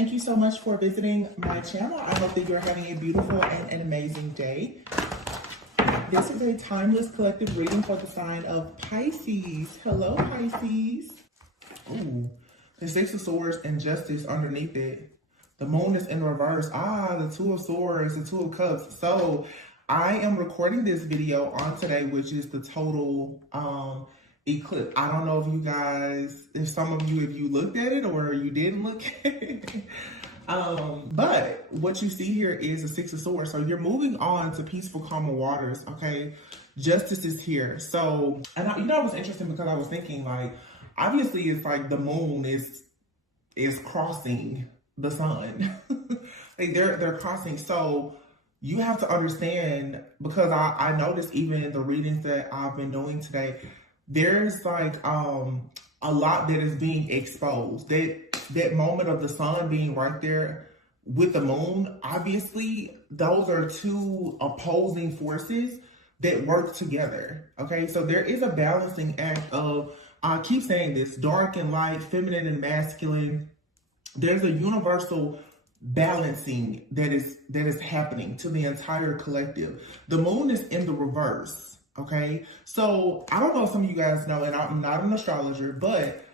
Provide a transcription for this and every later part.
Thank you so much for visiting my channel. I hope that you're having a beautiful and an amazing day. This is a timeless collective reading for the sign of Pisces. Hello, Pisces. Ooh, the Six of Swords and Justice underneath it. The moon is in reverse. The Two of Swords, the Two of Cups. So I am recording this video on today, which is the total eclipse. I don't know if you guys, if you looked at it or you didn't look at it. But what you see here is the Six of Swords. So you're moving on to peaceful, calmer waters, okay? Justice is here. So, and it was interesting because I was thinking, like, obviously it's like the moon is crossing the sun. Like they're crossing. So you have to understand, because I noticed even in the readings that I've been doing today, there's like a lot that is being exposed. That moment of the sun being right there with the moon, obviously those are two opposing forces that work together. Okay, so there is a balancing act of, I keep saying this, dark and light, feminine and masculine. There's a universal balancing that is happening to the entire collective. The moon is in the reverse. Okay, so I don't know if some of you guys know, and I'm not an astrologer, but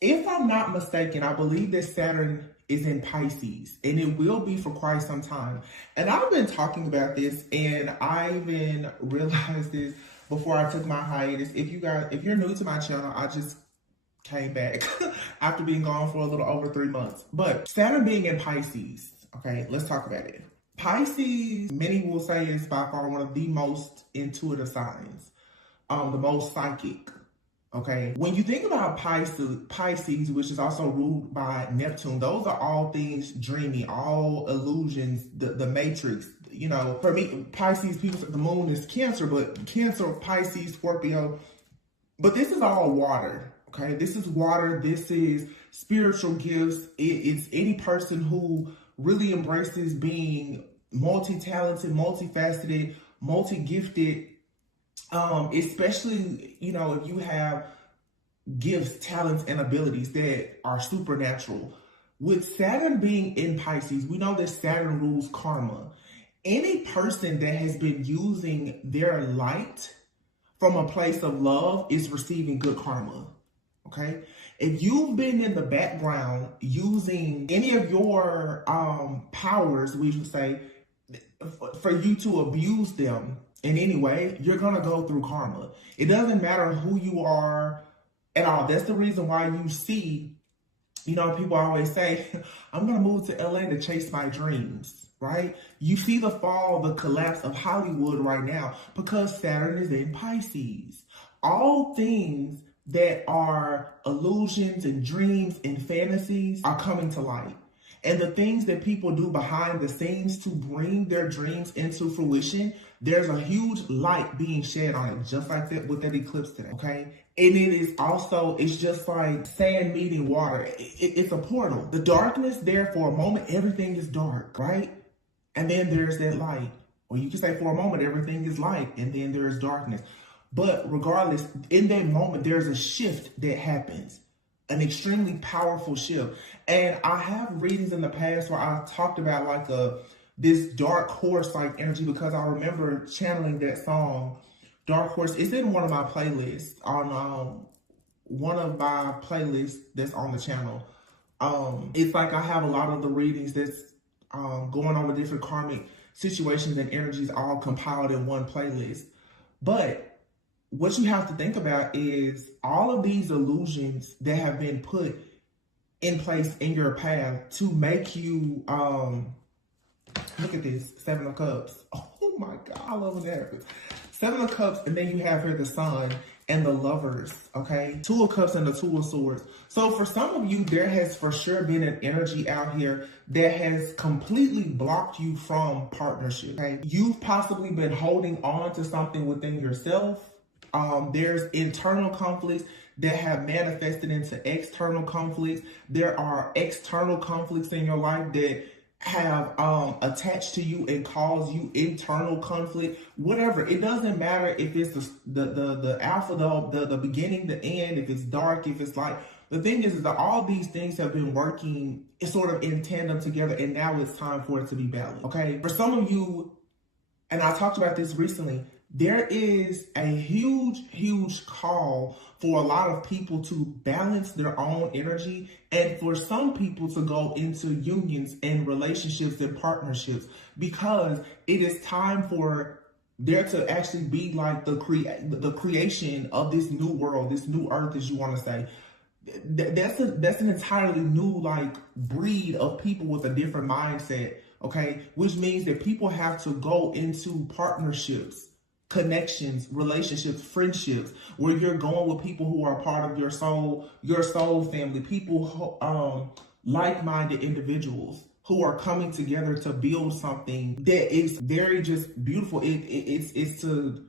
if I'm not mistaken, I believe that Saturn is in Pisces, and it will be for quite some time. And I've been talking about this, and I even realized this before I took my hiatus. If you're new to my channel, I just came back after being gone for a little over 3 months. But Saturn being in Pisces, okay, let's talk about it. Pisces, many will say, is by far one of the most intuitive signs, the most psychic, okay? When you think about Pisces, which is also ruled by Neptune, those are all things dreamy, all illusions, the matrix. You know, for me, Pisces, people say the moon is Cancer, but Cancer, Pisces, Scorpio, but this is all water, okay? This is water, this is spiritual gifts. It's any person who really embraces being multi-talented, multifaceted, multi-gifted, especially, you know, if you have gifts, talents, and abilities that are supernatural. With Saturn being in Pisces, we know that Saturn rules karma. Any person that has been using their light from a place of love is receiving good karma, okay? If you've been in the background using any of your powers, we should say, for you to abuse them in any way, you're going to go through karma. It doesn't matter who you are at all. That's the reason why you see, you know, people always say, I'm going to move to LA to chase my dreams, right? You see the fall, the collapse of Hollywood right now because Saturn is in Pisces. All things that are illusions and dreams and fantasies are coming to light. And the things that people do behind the scenes to bring their dreams into fruition, there's a huge light being shed on it, just like that with that eclipse today, okay? And it is also, it's just like sand meeting water. It's a portal. The darkness there for a moment, everything is dark, right? And then there's that light. Or you can say for a moment, everything is light, and then there's darkness. But regardless, in that moment, there's a shift that happens, an extremely powerful shift. And I have readings in the past where I talked about like this dark horse like energy, because I remember channeling that song, Dark Horse. It's in one of my playlists on one of my playlists that's on the channel. It's like I have a lot of the readings that's going over different karmic situations and energies all compiled in one playlist. But what you have to think about is all of these illusions that have been put in place in your path to make you, look at this, Seven of Cups. Oh my God, I love that. Seven of Cups, and then you have here the Sun and the Lovers, okay? Two of Cups and the Two of Swords. So for some of you, there has for sure been an energy out here that has completely blocked you from partnership, okay? You've possibly been holding on to something within yourself. There's internal conflicts that have manifested into external conflicts. There are external conflicts in your life that have attached to you and cause you internal conflict. Whatever, it doesn't matter if it's the alpha, the beginning, the end, if it's dark, if it's light. The thing is that all these things have been working sort of in tandem together, and now it's time for it to be balanced, okay? For some of you, and I talked about this recently, there is a huge call for a lot of people to balance their own energy, and for some people to go into unions and relationships and partnerships, because it is time for there to actually be like the creation of this new world, this new earth, as you want to say. That's an entirely new like breed of people with a different mindset, okay? Which means that people have to go into partnerships, connections, relationships, friendships, where you're going with people who are part of your soul family, people, like-minded individuals who are coming together to build something that is very just beautiful. It's to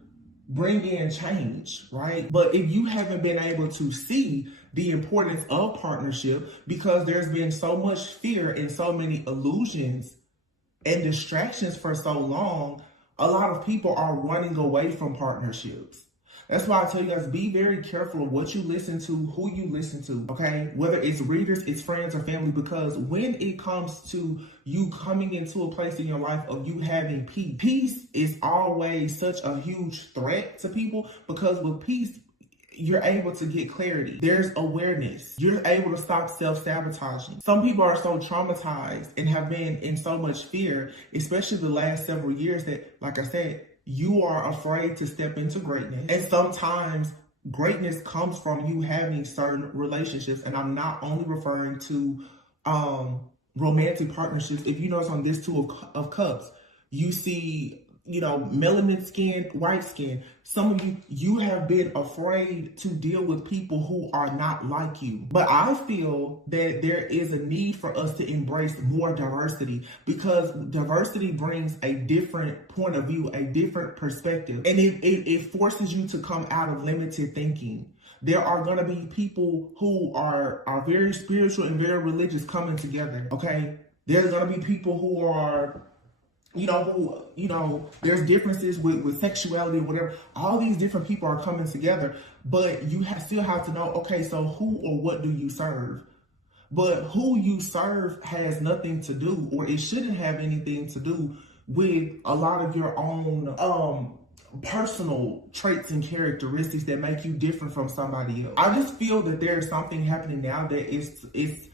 bring in change, right? But if you haven't been able to see the importance of partnership, because there's been so much fear and so many illusions and distractions for so long, a lot of people are running away from partnerships. That's why I tell you guys, be very careful of what you listen to, who you listen to, okay? Whether it's readers, it's friends, or family, because when it comes to you coming into a place in your life of you having peace is always such a huge threat to people, because with peace, you're able to get clarity. There's awareness. You're able to stop self-sabotaging. Some people are so traumatized and have been in so much fear, especially the last several years, that, like I said, you are afraid to step into greatness. And sometimes greatness comes from you having certain relationships. And I'm not only referring to romantic partnerships. If you notice on this Two of Cups, you see, you know, melanin skin, white skin. Some of you have been afraid to deal with people who are not like you. But I feel that there is a need for us to embrace more diversity, because diversity brings a different point of view, a different perspective. And it forces you to come out of limited thinking. There are going to be people who are very spiritual and very religious coming together, okay? There's going to be people who are, there's differences with sexuality or whatever. All these different people are coming together, but you still have to know, okay, so who or what do you serve? But who you serve has nothing to do, or it shouldn't have anything to do with a lot of your own personal traits and characteristics that make you different from somebody else. I just feel that there's something happening now that it's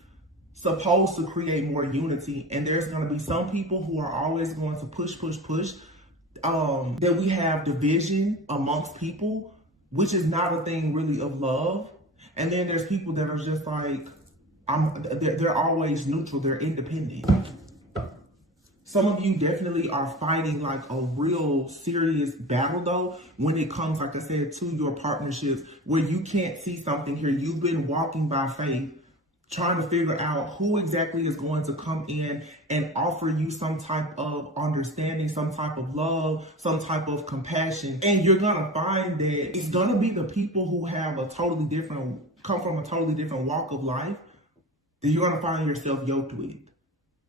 supposed to create more unity, and there's going to be some people who are always going to push that we have division amongst people, which is not a thing really of love. And then there's people that are just like, they're always neutral, they're independent. Some of you definitely are fighting like a real serious battle though, when it comes, like I said, to your partnerships, where you can't see something here. You've been walking by faith, trying to figure out who exactly is going to come in and offer you some type of understanding, some type of love, some type of compassion. And you're going to find that it's going to be the people who have come from a totally different walk of life that you're going to find yourself yoked with.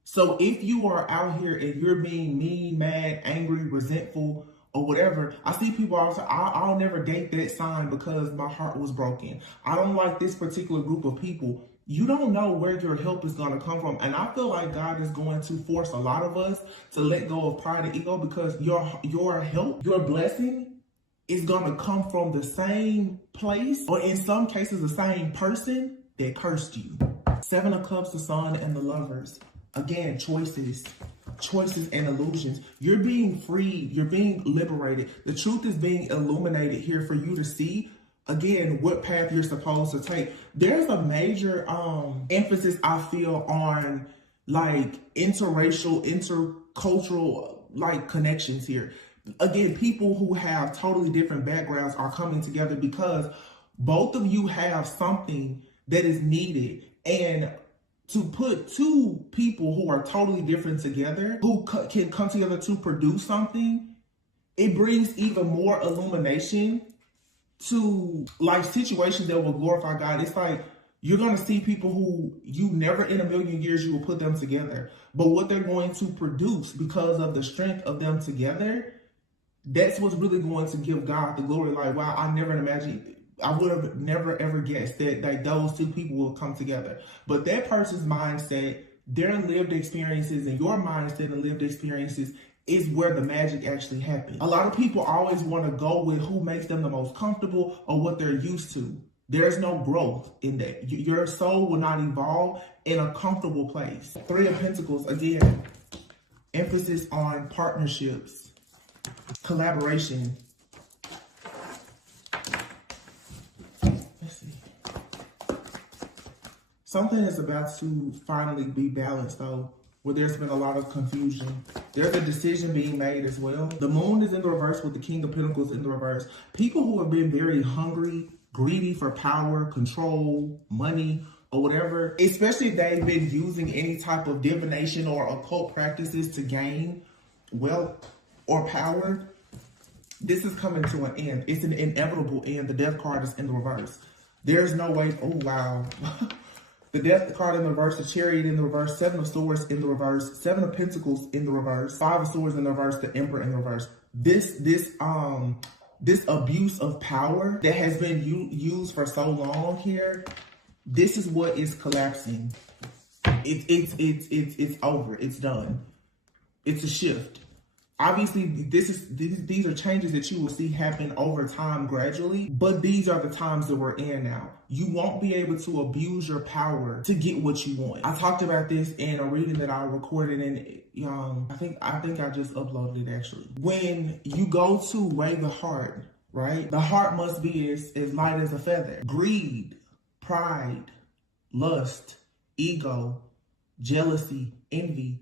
So if you are out here and you're being mean, mad, angry, resentful, or whatever, I see people all say, I'll never date that sign because my heart was broken. I don't like this particular group of people. You don't know where your help is going to come from. And I feel like God is going to force a lot of us to let go of pride and ego, because your help, your blessing is going to come from the same place, or in some cases, the same person that cursed you. 7 of Cups, the Sun, and the Lovers. Again, choices and illusions. You're being freed. You're being liberated. The truth is being illuminated here for you to see, again, what path you're supposed to take. There's a major emphasis, I feel, on like interracial, intercultural like connections here. Again, people who have totally different backgrounds are coming together because both of you have something that is needed. And to put two people who are totally different together, who can come together to produce something, it brings even more illumination to like situations that will glorify God. It's like you're going to see people who you never in a million years you will put them together, but what they're going to produce because of the strength of them together, that's what's really going to give God the glory. Like, wow, I never imagined I would have never ever guessed that like those two people will come together. But that person's mindset, their lived experiences, and your mindset and lived experiences is where the magic actually happens. A lot of people always want to go with who makes them the most comfortable or what they're used to. There's no growth in that. Your soul will not evolve in a comfortable place. Three of Pentacles, again, emphasis on partnerships, collaboration. Let's see. Something is about to finally be balanced, though, where there's been a lot of confusion. There's a decision being made as well. The moon is in the reverse with the King of Pentacles in the reverse. People who have been very hungry, greedy for power, control, money, or whatever, especially if they've been using any type of divination or occult practices to gain wealth or power, this is coming to an end. It's an inevitable end. The Death card is in the reverse. There's no way. Oh, wow. The Death card in the reverse, the Chariot in the reverse, Seven of Swords in the reverse, Seven of Pentacles in the reverse, Five of Swords in the reverse, the Emperor in the reverse. This abuse of power that has been used for so long here, this is what is collapsing. It's over. It's done. It's a shift. Obviously, these are changes that you will see happen over time gradually, but these are the times that we're in now. You won't be able to abuse your power to get what you want. I talked about this in a reading that I recorded in I think I just uploaded it actually. When you go to weigh the heart, right? The heart must be as light as a feather. Greed, pride, lust, ego, jealousy, envy.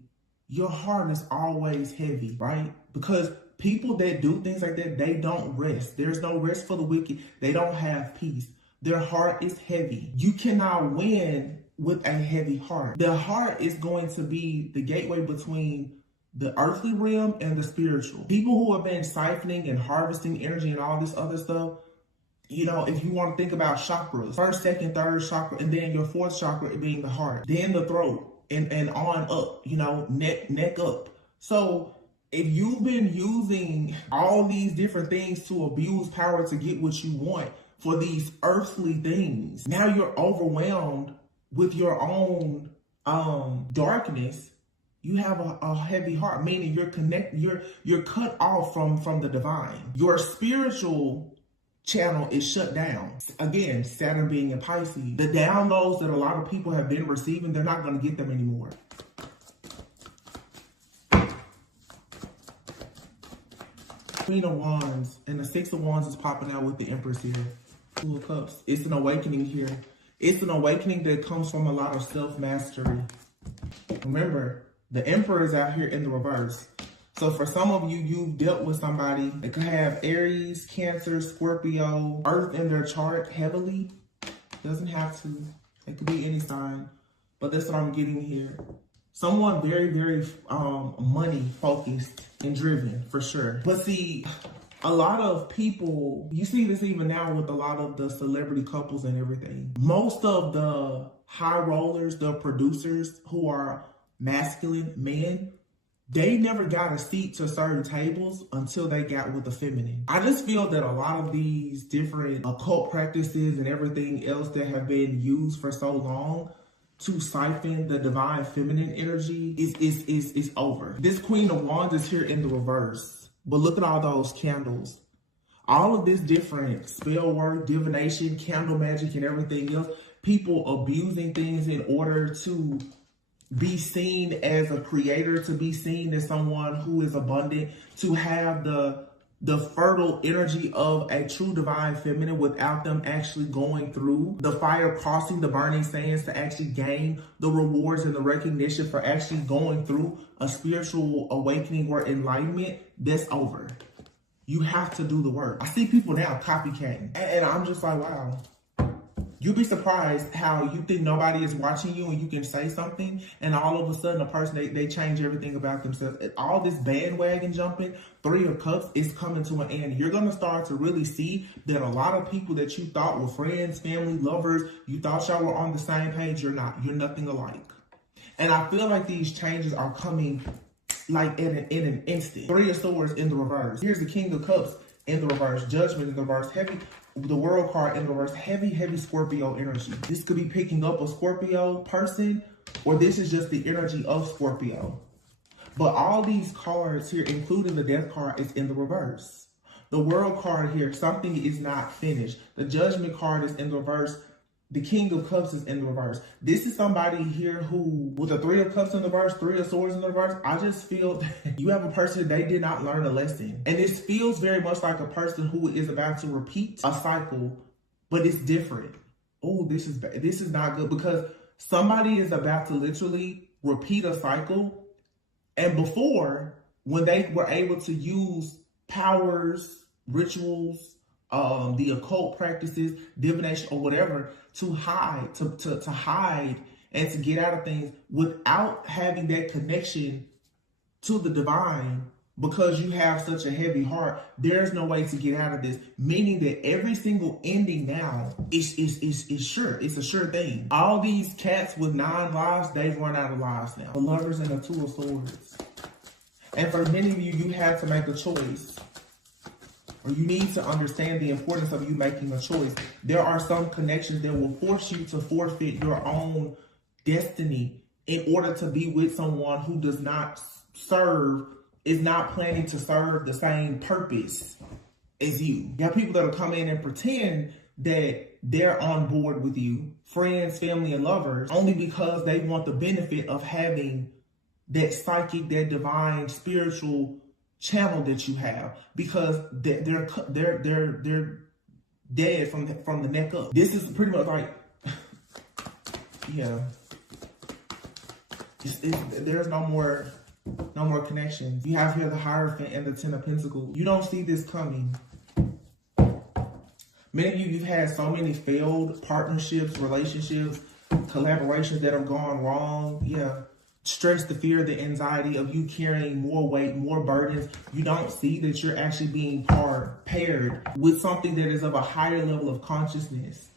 Your heart is always heavy, right? Because people that do things like that, they don't rest. There's no rest for the wicked. They don't have peace. Their heart is heavy. You cannot win with a heavy heart. The heart is going to be the gateway between the earthly realm and the spiritual. People who have been siphoning and harvesting energy and all this other stuff, you know, if you want to think about chakras, first, second, third chakra, and then your fourth chakra being the heart, then the throat, and on up, you know, neck up. So if you've been using all these different things to abuse power to get what you want for these earthly things, now you're overwhelmed with your own darkness. You have a heavy heart, meaning you're cut off from the divine. Your spiritual channel is shut down. Again, Saturn being in Pisces, the downloads that a lot of people have been receiving, they're not going to get them anymore. Queen of Wands and the Six of Wands is popping out with the Empress here. Two of Cups. It's an awakening here. It's an awakening that comes from a lot of self-mastery. Remember, the Emperor is out here in the reverse. So for some of you, you've dealt with somebody that could have Aries, Cancer, Scorpio, Earth in their chart heavily. Doesn't have to. It could be any sign. But that's what I'm getting here. Someone very, very money focused and driven, for sure. But see, a lot of people, you see this even now with a lot of the celebrity couples and everything. Most of the high rollers, the producers who are masculine men, they never got a seat to certain tables until they got with the feminine. I just feel that a lot of these different occult practices and everything else that have been used for so long to siphon the divine feminine energy is over. This Queen of Wands is here in the reverse. But look at all those candles. All of this different spell work, divination, candle magic, and everything else. People abusing things in order to be seen as a creator, to be seen as someone who is abundant, to have the fertile energy of a true divine feminine without them actually going through the fire, crossing the burning sands to actually gain the rewards and the recognition for actually going through a spiritual awakening or enlightenment. That's over. You have to do the work. I see people now copycatting, and I'm just like, wow. You'd be surprised how you think nobody is watching you and you can say something, and all of a sudden a person, they change everything about themselves. All this bandwagon jumping, Three of Cups, is coming to an end. You're going to start to really see that a lot of people that you thought were friends, family, lovers, you thought y'all were on the same page, you're not. You're nothing alike. And I feel like these changes are coming like in an instant. Three of Swords in the reverse. Here's the King of Cups in the reverse. Judgment in the reverse. Heavy. The World card in reverse, heavy, heavy Scorpio energy. This could be picking up a Scorpio person, or this is just the energy of Scorpio. But all these cards here, including the Death card, is in the reverse. The World card here, something is not finished. The Judgment card is in the reverse. The King of Cups is in the reverse. This is somebody here who, with the Three of Cups in the reverse, Three of Swords in the reverse, I just feel that you have a person, they did not learn a lesson. And this feels very much like a person who is about to repeat a cycle, but it's different. Oh, this is not good, because somebody is about to literally repeat a cycle. And before, when they were able to use powers, rituals, the occult practices, divination, or whatever, to hide, to hide and to get out of things without having that connection to the divine, because you have such a heavy heart, there's no way to get out of this. Meaning that every single ending now is sure. It's a sure thing. All these cats with 9 lives, they've run out of lives now. The Lovers and the Two of Swords. And for many of you, you have to make a choice. Or you need to understand the importance of you making a choice. There are some connections that will force you to forfeit your own destiny in order to be with someone who does not serve, is not planning to serve the same purpose as you. You have people that will come in and pretend that they're on board with you, friends, family, and lovers, only because they want the benefit of having that psychic, that divine, spiritual channel that you have, because they're dead from the neck up. This is pretty much like, yeah. There's no more connections. You have here the Hierophant and the Ten of Pentacles. You don't see this coming. Many of you've had so many failed partnerships, relationships, collaborations that have gone wrong. Yeah. Stress, the fear, the anxiety of you carrying more weight, more burdens. You don't see that you're actually being paired with something that is of a higher level of consciousness.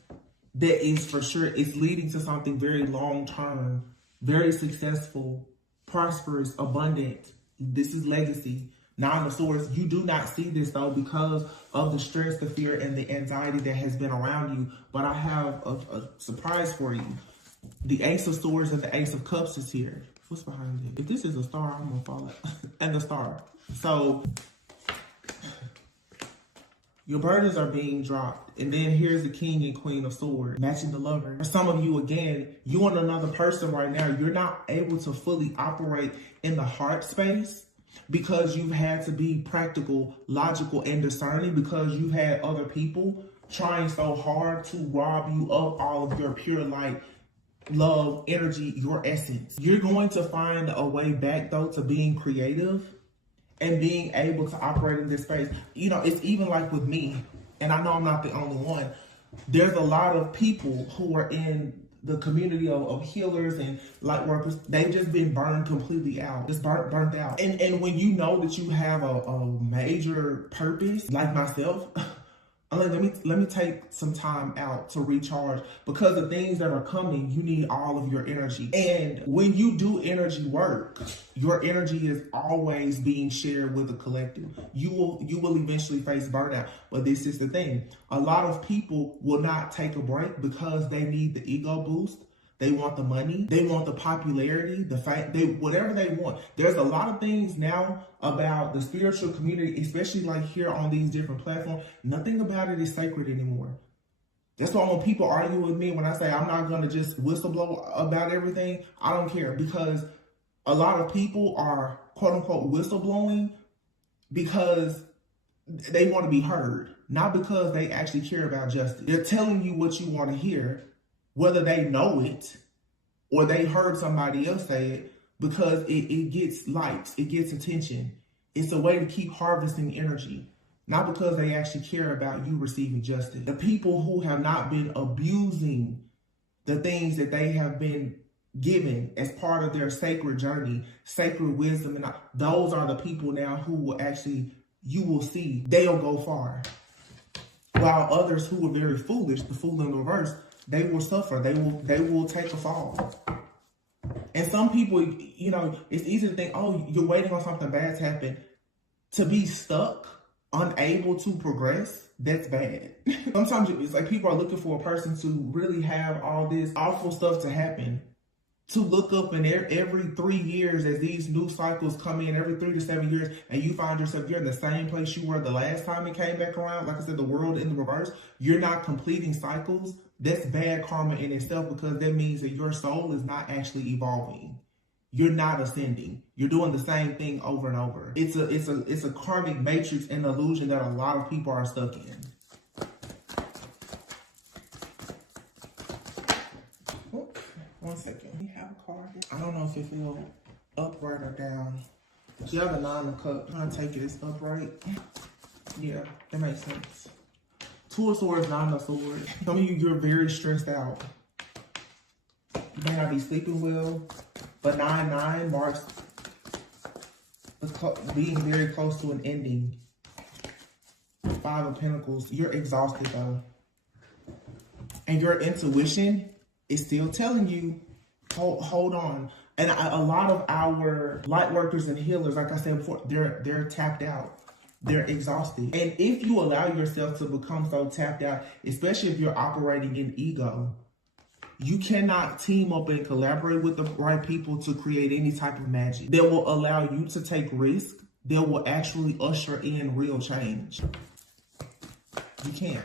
That is for sure, it's leading to something very long-term, very successful, prosperous, abundant. This is legacy. Nine of Swords. You do not see this though because of the stress, the fear, and the anxiety that has been around you. But I have a surprise for you. The Ace of Swords and the Ace of Cups is here. What's behind it? If this is a star, I'm gonna fall out. And the star. So your burdens are being dropped. And then here's the King and Queen of Swords, matching the Lover. For some of you, again, you and another person right now, you're not able to fully operate in the heart space because you've had to be practical, logical, and discerning, because you've had other people trying so hard to rob you of all of your pure light, love, energy, your essence. You're going to find a way back though to being creative and being able to operate in this space. You know, it's even like with me, and I know I'm not the only one. There's a lot of people who are in the community of healers and light workers. They've just been burned completely out, just burnt out. And when you know that you have a major purpose, like myself, let me take some time out to recharge, because the things that are coming, you need all of your energy. And when you do energy work, your energy is always being shared with the collective. You will eventually face burnout. But this is the thing. A lot of people will not take a break because they need the ego boost. They want the money. They want the popularity, the fact, whatever they want. There's a lot of things now about the spiritual community, especially like here on these different platforms. Nothing about it is sacred anymore. That's why when people argue with me, when I say I'm not going to just whistleblow about everything, I don't care, because a lot of people are quote unquote whistleblowing because they want to be heard, not because they actually care about justice. They're telling you what you want to hear, whether they know it or they heard somebody else say it, because it gets likes, it gets attention. It's a way to keep harvesting energy, not because they actually care about you receiving justice. The people who have not been abusing the things that they have been given as part of their sacred journey, sacred wisdom, and those are the people now who will actually, you will see, they'll go far. While others who were very foolish, the fool in the reverse, they will suffer. They will take a fall. And some people, you know, it's easy to think, oh, you're waiting on something bad to happen. To be stuck unable to progress, that's bad. Sometimes it's like people are looking for a person to really have all this awful stuff to happen. To look up and every 3 years as these new cycles come in, every 3 to 7 years, and you find yourself, you're in the same place you were the last time it came back around. Like I said, the world in the reverse, you're not completing cycles. That's bad karma in itself, because that means that your soul is not actually evolving. You're not ascending. You're doing the same thing over and over. It's a karmic matrix and illusion that a lot of people are stuck in. One second. We have a card. I don't know if it feels upright or down. You have a 9 of cups. I'm trying to take it as upright. Yeah, that makes sense. 2 of swords, 9 of swords. Some of you, you're very stressed out. You may not be sleeping well, but 9-9 marks being very close to an ending. 5 of Pentacles. You're exhausted though. And your intuition is still telling you, hold on. And a lot of our light workers and healers, like I said before, they're tapped out. They're exhausted. And if you allow yourself to become so tapped out, especially if you're operating in ego, you cannot team up and collaborate with the right people to create any type of magic that will allow you to take risk, that will actually usher in real change. You can't.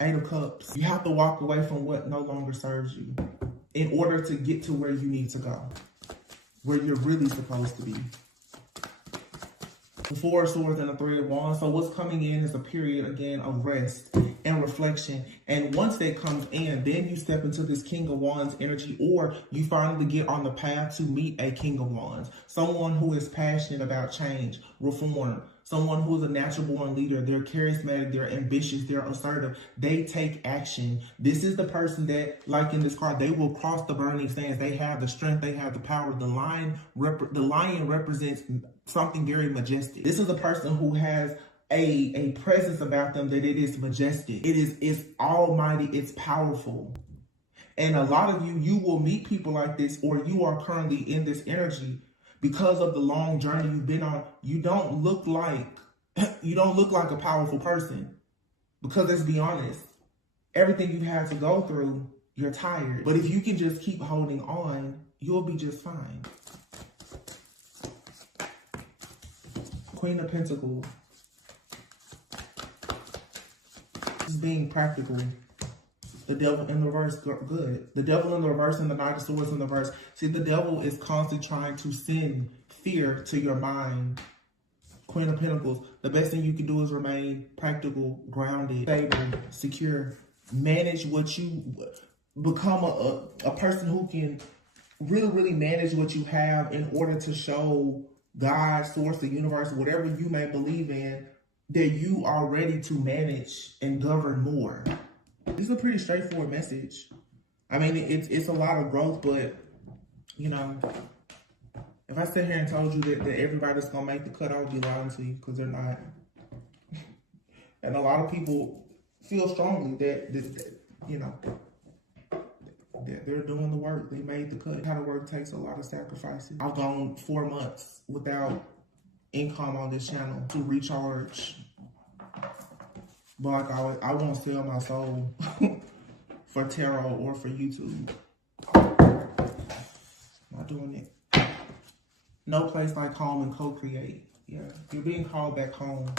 8 of Cups. You have to walk away from what no longer serves you in order to get to where you need to go, where you're really supposed to be. The 4 of Swords and the 3 of Wands. So what's coming in is a period, again, of rest and reflection. And once that comes in, then you step into this King of Wands energy, or you finally get on the path to meet a King of Wands. Someone who is passionate about change, reform. Someone who is a natural born leader. They're charismatic, they're ambitious, they're assertive. They take action. This is the person that, like in this card, they will cross the burning sands. They have the strength, they have the power. The lion represents something very majestic. This is a person who has a presence about them that it is majestic. It's almighty, it's powerful. And a lot of you will meet people like this, or you are currently in this energy. Because of the long journey you've been on, you don't look like a powerful person. Because let's be honest, everything you've had to go through, you're tired. But if you can just keep holding on, you'll be just fine. Queen of Pentacles. This is being practical. The Devil in the reverse, good. The Devil in the reverse and the Knight of Swords in the reverse. See, the devil is constantly trying to send fear to your mind. Queen of Pentacles. The best thing you can do is remain practical, grounded, stable, secure. Manage what you... Become a person who can really manage what you have in order to show God, source, the universe, whatever you may believe in, that you are ready to manage and govern more. This is a pretty straightforward message. I mean, it's a lot of growth, but, you know, if I sit here and told you that everybody's going to make the cut, I would be lying to you, because they're not. And a lot of people feel strongly that you know, that they're doing the work. They made the cut. How to work takes a lot of sacrifices. I've gone 4 months without income on this channel to recharge. But like I won't sell my soul for tarot or for YouTube. Not doing it. No place like home and co-create. Yeah, you're being called back home.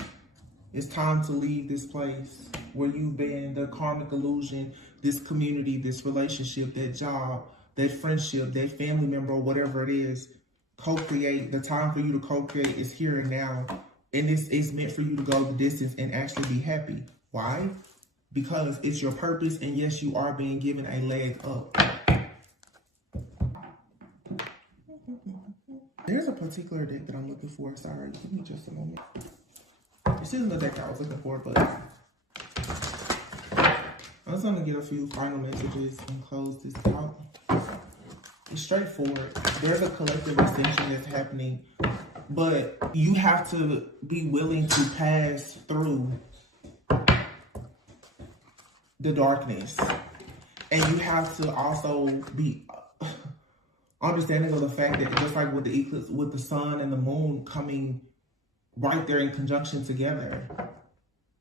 It's time to leave this place where you've been, the karmic illusion, this community, this relationship, that job, that friendship, that family member, or whatever it is. Co-create. The time for you to co-create is here and now. And this is meant for you to go the distance and actually be happy. Why? Because it's your purpose, and yes, you are being given a leg up. There's a particular deck that I'm looking for. Sorry, give me just a moment. This isn't the deck I was looking for, but I'm just going to get a few final messages and close this out. It's straightforward. There's a collective ascension that's happening, but you have to be willing to pass through the darkness. And you have to also be understanding of the fact that just like with the eclipse, with the sun and the moon coming right there in conjunction together.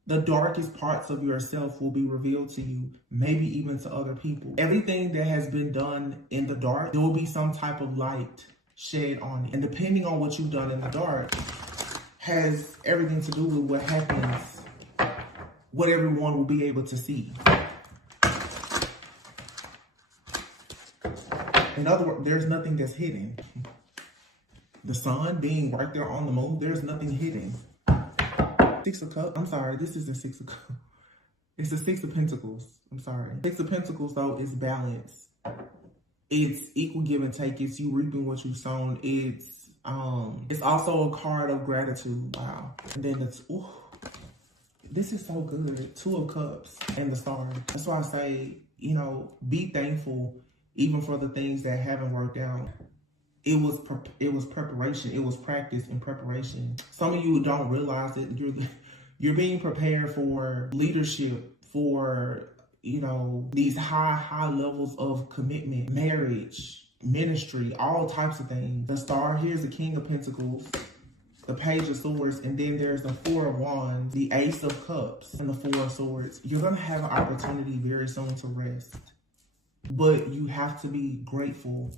The darkest parts of yourself will be revealed to you, maybe even to other people. Everything that has been done in the dark, there will be some type of light shed on it. And depending on what you've done in the dark, has everything to do with what happens, what everyone will be able to see. In other words, there's nothing that's hidden. The sun being right there on the moon, there's nothing hidden. Six of Cups. I'm sorry, this isn't Six of Cups. It's the Six of Pentacles. I'm sorry. Six of Pentacles, though, is balance. It's equal give and take. It's you reaping what you've sown. It's also a card of gratitude. Wow. And then it's, ooh, this is so good. Two of Cups and the Star. That's why I say, you know, be thankful even for the things that haven't worked out. It was preparation. It was practice and preparation. Some of you don't realize that you're being prepared for leadership, for, you know, these high levels of commitment, marriage, ministry, all types of things. The Star, here's the King of Pentacles, the Page of Swords, and then there's the Four of Wands, the Ace of Cups, and the Four of Swords. You're going to have an opportunity very soon to rest, but you have to be grateful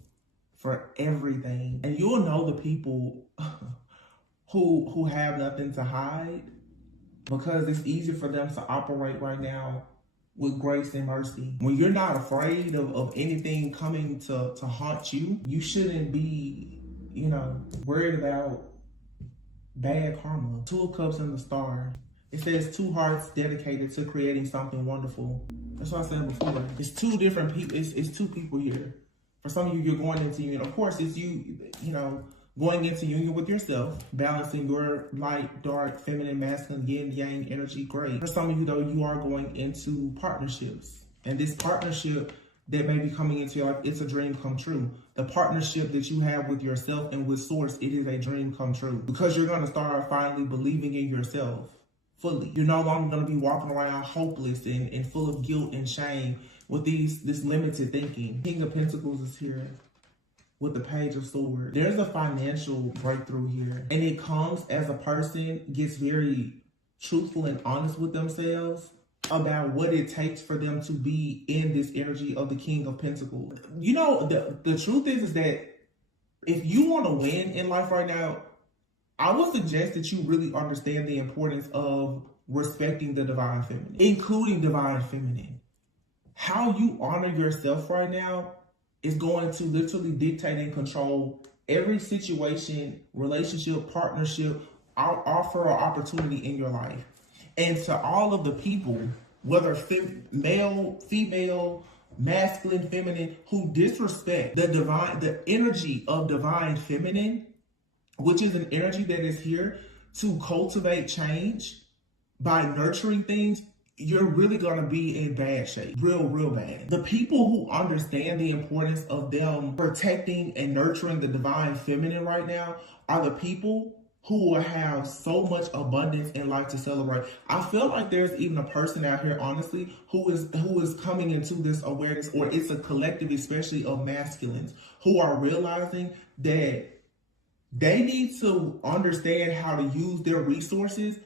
for everything. And you'll know the people who have nothing to hide, because it's easy for them to operate right now with grace and mercy. When you're not afraid of anything coming to haunt you, you shouldn't be, you know, worried about bad karma. Two of Cups and the Star. It says two hearts dedicated to creating something wonderful. That's what I said before. It's two different people. It's two people here. For some of you, you're going into union. Of course, it's you know, going into union with yourself, balancing your light, dark, feminine, masculine, yin, yang energy. Great. For some of you, though, you are going into partnerships. And this partnership that may be coming into your life, it's a dream come true. The partnership that you have with yourself and with Source, it is a dream come true. Because you're going to start finally believing in yourself fully. You're no longer going to be walking around hopeless and full of guilt and shame with this limited thinking. King of Pentacles is here with the Page of Swords. There's a financial breakthrough here. And it comes as a person gets very truthful and honest with themselves about what it takes for them to be in this energy of the King of Pentacles. You know, the truth is that if you want to win in life right now, I would suggest that you really understand the importance of respecting the Divine Feminine, including Divine Feminine. How you honor yourself right now is going to literally dictate and control every situation, relationship, partnership, offer or opportunity in your life. And to all of the people, whether male, female, masculine, feminine, who disrespect the energy of Divine Feminine, which is an energy that is here to cultivate change by nurturing things, you're really going to be in bad shape. Real bad. The people who understand the importance of them protecting and nurturing the Divine Feminine right now are the people who will have so much abundance in life to celebrate. I feel like there's even a person out here, honestly, who is coming into this awareness, or it's a collective, especially of masculines, who are realizing that they need to understand how to use their resources.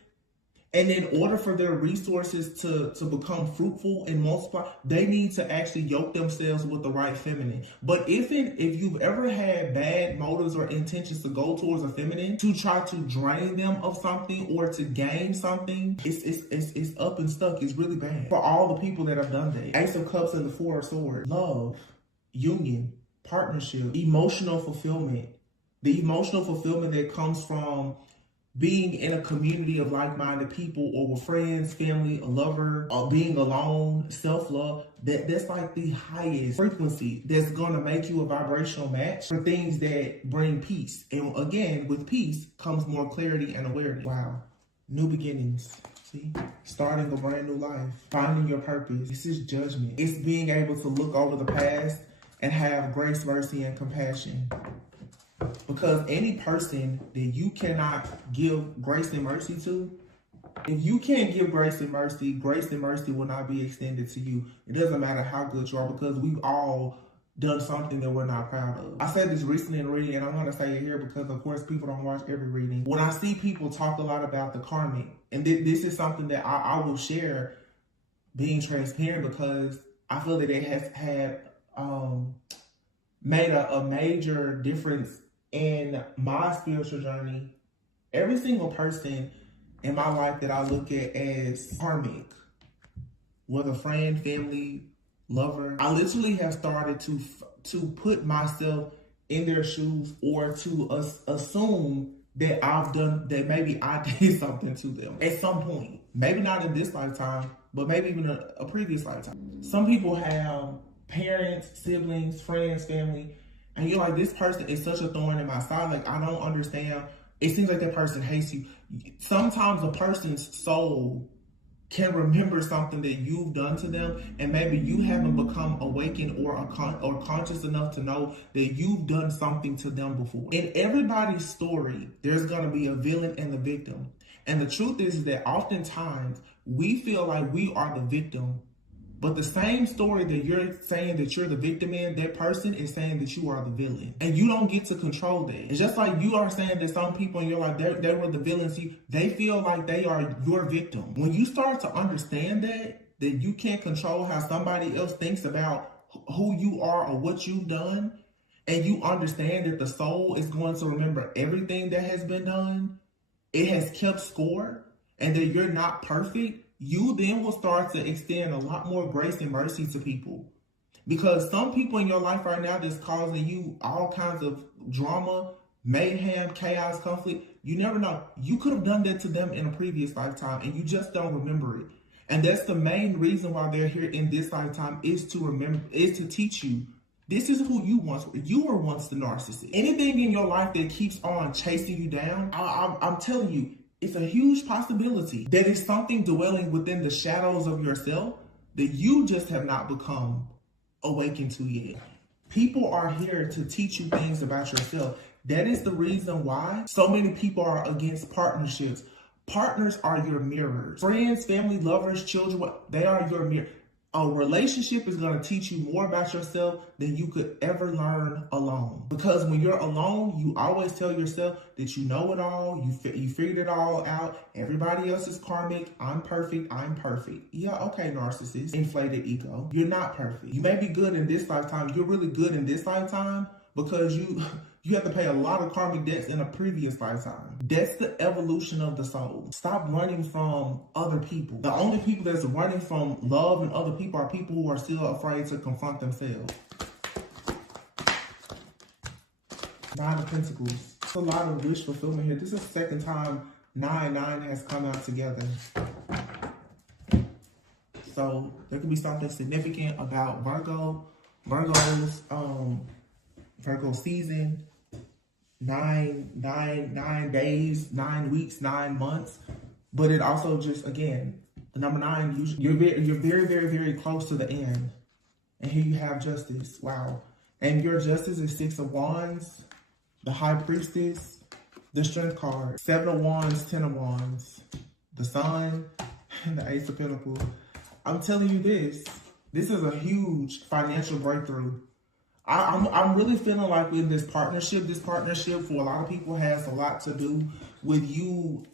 And in order for their resources to become fruitful and multiply, they need to actually yoke themselves with the right feminine. But if you've ever had bad motives or intentions to go towards a feminine, to try to drain them of something or to gain something, it's up and stuck. It's really bad. For all the people that have done that. Ace of Cups and the Four of Swords. Love, union, partnership, emotional fulfillment. The emotional fulfillment that comes from being in a community of like-minded people, or with friends, family, a lover, or being alone, self-love, that's like the highest frequency that's going to make you a vibrational match for things that bring peace. And again, with peace comes more clarity and awareness. Wow. New beginnings. See? Starting a brand new life. Finding your purpose. This is judgment. It's being able to look over the past and have grace, mercy, and compassion. Because any person that you cannot give grace and mercy to, if you can't give grace and mercy will not be extended to you. It doesn't matter how good you are, because we've all done something that we're not proud of. I said this recently in a reading, and I'm going to say it here because, of course, people don't watch every reading. When I see people talk a lot about the karmic, and this is something that I will share, being transparent, because I feel that it has had made a major difference in my spiritual journey. Every single person in my life that I look at as karmic, whether friend, family, lover, I literally have started to put myself in their shoes, or to assume that maybe I did something to them at some point. Maybe not in this lifetime, but maybe even a previous lifetime. Some people have parents, siblings, friends, family, and you're like, this person is such a thorn in my side. Like, I don't understand. It seems like that person hates you. Sometimes a person's soul can remember something that you've done to them, and maybe you haven't become awakened or conscious enough to know that you've done something to them before. In everybody's story, there's going to be a villain and the victim. And the truth is that oftentimes we feel like we are the victim, but the same story that you're saying that you're the victim in, that person is saying that you are the villain. And you don't get to control that. It's just like you are saying that some people in your life, they were the villains. They feel like they are your victim. When you start to understand that you can't control how somebody else thinks about who you are or what you've done, and you understand that the soul is going to remember everything that has been done, it has kept score, and that you're not perfect, you then will start to extend a lot more grace and mercy to people. Because some people in your life right now that's causing you all kinds of drama, mayhem, chaos, conflict, you never know. You could have done that to them in a previous lifetime, and you just don't remember it. And that's the main reason why they're here in this lifetime, is to teach you. This is who you once were. You were once the narcissist. Anything in your life that keeps on chasing you down, I'm telling you, it's a huge possibility that it's something dwelling within the shadows of yourself that you just have not become awakened to yet. People are here to teach you things about yourself. That is the reason why so many people are against partnerships. Partners are your mirrors. Friends, family, lovers, children, they are your mirror. A relationship is going to teach you more about yourself than you could ever learn alone. Because when you're alone, you always tell yourself that you know it all, you figured it all out. Everybody else is karmic. I'm perfect. I'm perfect. Yeah, okay, narcissist. Inflated ego. You're not perfect. You may be good in this lifetime. You're really good in this lifetime because you have to pay a lot of karmic debts in a previous lifetime. That's the evolution of the soul. Stop running from other people. The only people that's running from love and other people are people who are still afraid to confront themselves. Nine of Pentacles. There's a lot of wish fulfillment here. This is the second time 9 has come out together. So there could be something significant about Virgo. Virgo season. 9 days, 9 weeks, 9 months. But it also just, again, the number 9, you're very, very, very close to the end. And here you have Justice. Wow. And your Justice is 6 of Wands, the High Priestess, the Strength card, 7 of Wands, 10 of Wands, the Sun, and the Ace of Pentacles. I'm telling you this is a huge financial breakthrough. I'm really feeling like with this partnership for a lot of people has a lot to do with you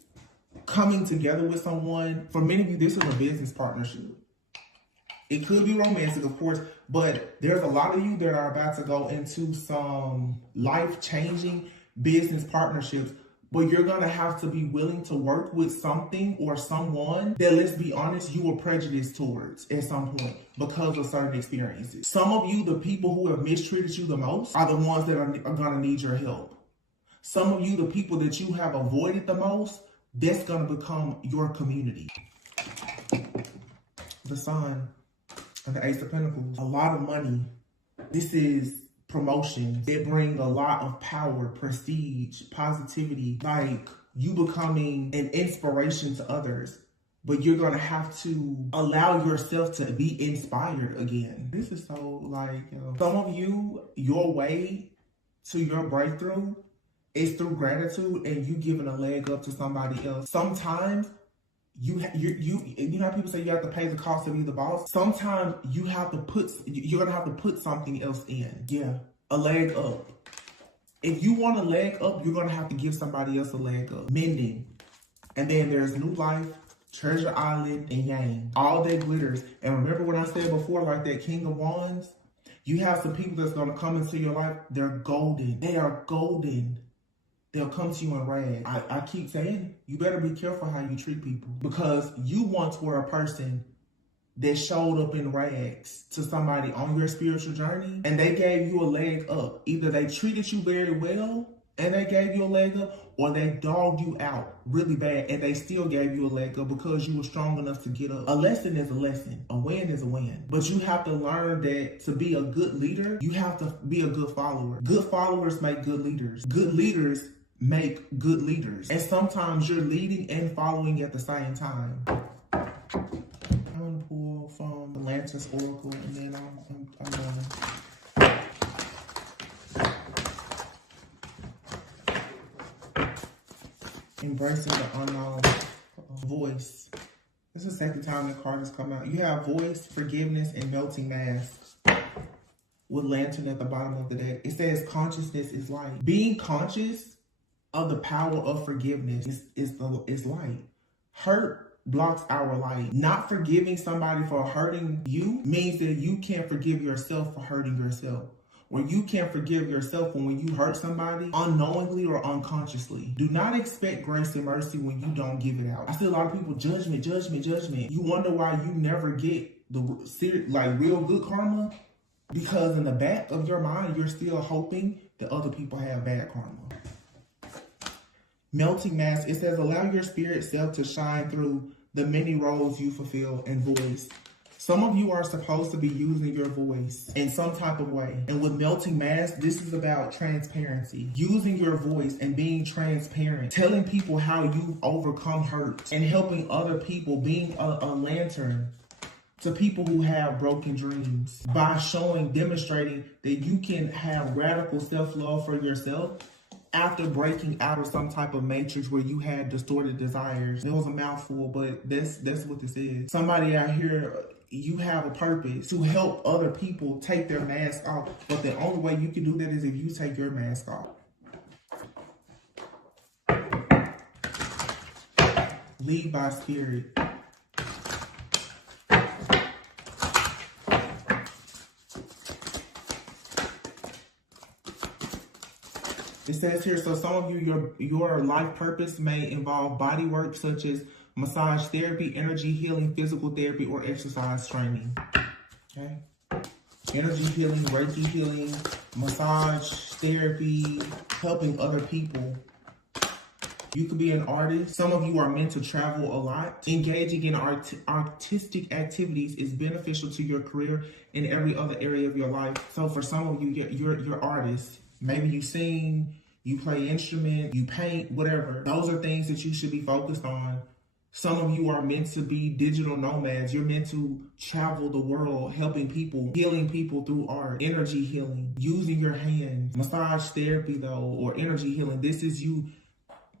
coming together with someone. For many of you, this is a business partnership. It could be romantic, of course, but there's a lot of you that are about to go into some life-changing business partnerships. But you're going to have to be willing to work with something or someone that, let's be honest, you were prejudiced towards at some point because of certain experiences. Some of you, the people who have mistreated you the most, are the ones that are going to need your help. Some of you, the people that you have avoided the most, that's going to become your community. The Sun and the Ace of Pentacles. A lot of money. This is promotion. They bring a lot of power, prestige, positivity, like you becoming an inspiration to others. But you're going to have to allow yourself to be inspired again. This is so like, some of you, your way to your breakthrough is through gratitude and you giving a leg up to somebody else. Sometimes you know how people say you have to pay the cost to be the boss? Sometimes you're gonna have to put something else in. Yeah, a leg up. If you want a leg up, you're gonna have to give somebody else a leg up. Mending. And then there's New Life, Treasure Island, and Yang. All that glitters. And remember what I said before, like that King of Wands? You have some people that's gonna come into your life, they're golden. They are golden. They'll come to you in rags. I keep saying, you better be careful how you treat people, because you once were a person that showed up in rags to somebody on your spiritual journey, and they gave you a leg up. Either they treated you very well and they gave you a leg up, or they dogged you out really bad and they still gave you a leg up because you were strong enough to get up. A lesson is a lesson. A win is a win. But you have to learn that to be a good leader, you have to be a good follower. Good followers make good leaders. Good leaders make good leaders. And sometimes you're leading and following at the same time. I'm gonna pull from the Atlantis Oracle, and then I'm done. Embracing the unknown voice. This is the second time the card has come out. You have voice, forgiveness, and melting mask with lantern at the bottom of the deck. It says consciousness is light. Being conscious of the power of forgiveness is light. Hurt blocks our light. Not forgiving somebody for hurting you means that you can't forgive yourself for hurting yourself. Or you can't forgive yourself when you hurt somebody unknowingly or unconsciously. Do not expect grace and mercy when you don't give it out. I see a lot of people, judgment, judgment, judgment. You wonder why you never get the real good karma, because in the back of your mind, you're still hoping that other people have bad karma. Melting mask, it says, allow your spirit self to shine through the many roles you fulfill and voice. Some of you are supposed to be using your voice in some type of way. And with melting mask, this is about transparency. Using your voice and being transparent. Telling people how you've overcome hurt. And helping other people, being a lantern to people who have broken dreams. By demonstrating that you can have radical self-love for yourself after breaking out of some type of matrix where you had distorted desires. It was a mouthful, but that's what this is. Somebody out here, you have a purpose to help other people take their mask off. But the only way you can do that is if you take your mask off. Lead by spirit. It says here, so some of you, your life purpose may involve body work such as massage therapy, energy healing, physical therapy, or exercise training. Okay. Energy healing, Reiki healing, massage therapy, helping other people. You could be an artist. Some of you are meant to travel a lot. Engaging in artistic activities is beneficial to your career and every other area of your life. So for some of you, you're artists. Maybe you sing, you play instrument, you paint, whatever. Those are things that you should be focused on. Some of you are meant to be digital nomads. You're meant to travel the world, helping people, healing people through art, energy healing, using your hands. Massage therapy, though, or energy healing, this is you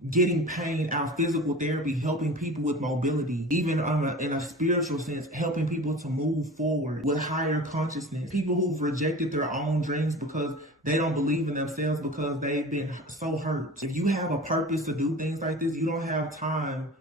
getting pain out. Physical therapy, helping people with mobility. Even in a spiritual sense, helping people to move forward with higher consciousness. People who've rejected their own dreams because they don't believe in themselves because they've been so hurt. If you have a purpose to do things like this, you don't have time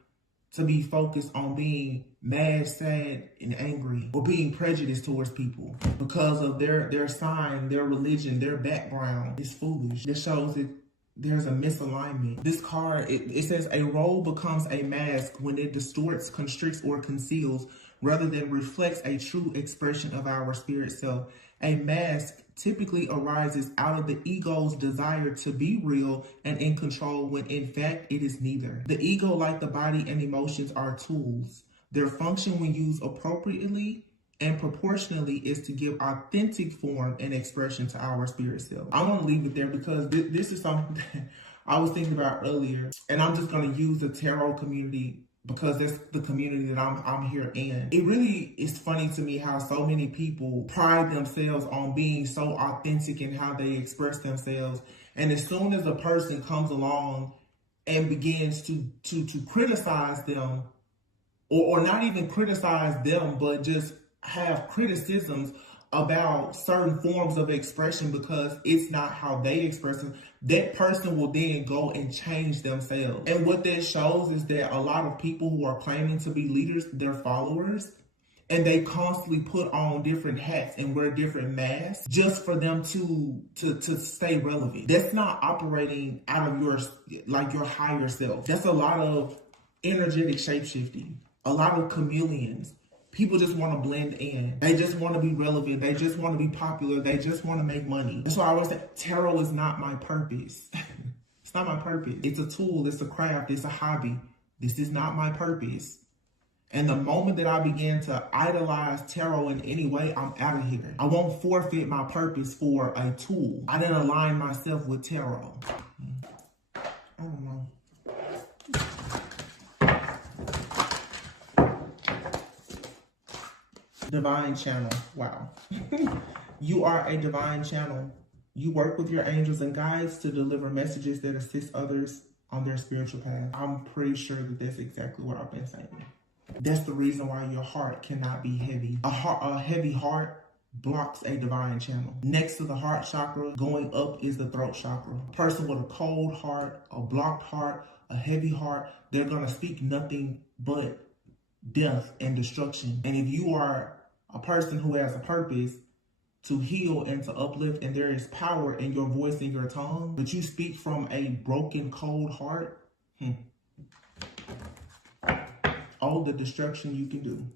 to be focused on being mad, sad, and angry, or being prejudiced towards people because of their sign, their religion, their background. It's foolish. This shows that there's a misalignment. This card, it says a role becomes a mask when it distorts, constricts, or conceals rather than reflects a true expression of our spirit self. A mask typically arises out of the ego's desire to be real and in control when in fact it is neither. The ego, like the body and emotions, are tools. Their function when used appropriately and proportionally is to give authentic form and expression to our spirit self. I want to leave it there because this is something that I was thinking about earlier, and I'm just going to use the tarot community because that's the community that I'm here in. It really is funny to me how so many people pride themselves on being so authentic in how they express themselves. And as soon as a person comes along and begins to criticize them or not even criticize them, but just have criticisms about certain forms of expression because it's not how they express it, that person will then go and change themselves. And what that shows is that a lot of people who are claiming to be leaders, they're followers, and they constantly put on different hats and wear different masks just for them to stay relevant. That's not operating out of your higher self. That's a lot of energetic shapeshifting, a lot of chameleons. People just want to blend in. They just want to be relevant. They just want to be popular. They just want to make money. That's why I always say tarot is not my purpose. It's not my purpose. It's a tool. It's a craft. It's a hobby. This is not my purpose. And the moment that I began to idolize tarot in any way, I'm out of here. I won't forfeit my purpose for a tool. I didn't align myself with tarot. I don't know. Divine channel. Wow. You are a divine channel. You work with your angels and guides to deliver messages that assist others on their spiritual path. I'm pretty sure that that's exactly what I've been saying. That's the reason why your heart cannot be heavy. A heavy heart blocks a divine channel. Next to the heart chakra, going up is the throat chakra. A person with a cold heart, a blocked heart, a heavy heart, they're going to speak nothing but death and destruction. And if you are a person who has a purpose to heal and to uplift, and there is power in your voice and your tongue, but you speak from a broken, cold heart, all the destruction you can do.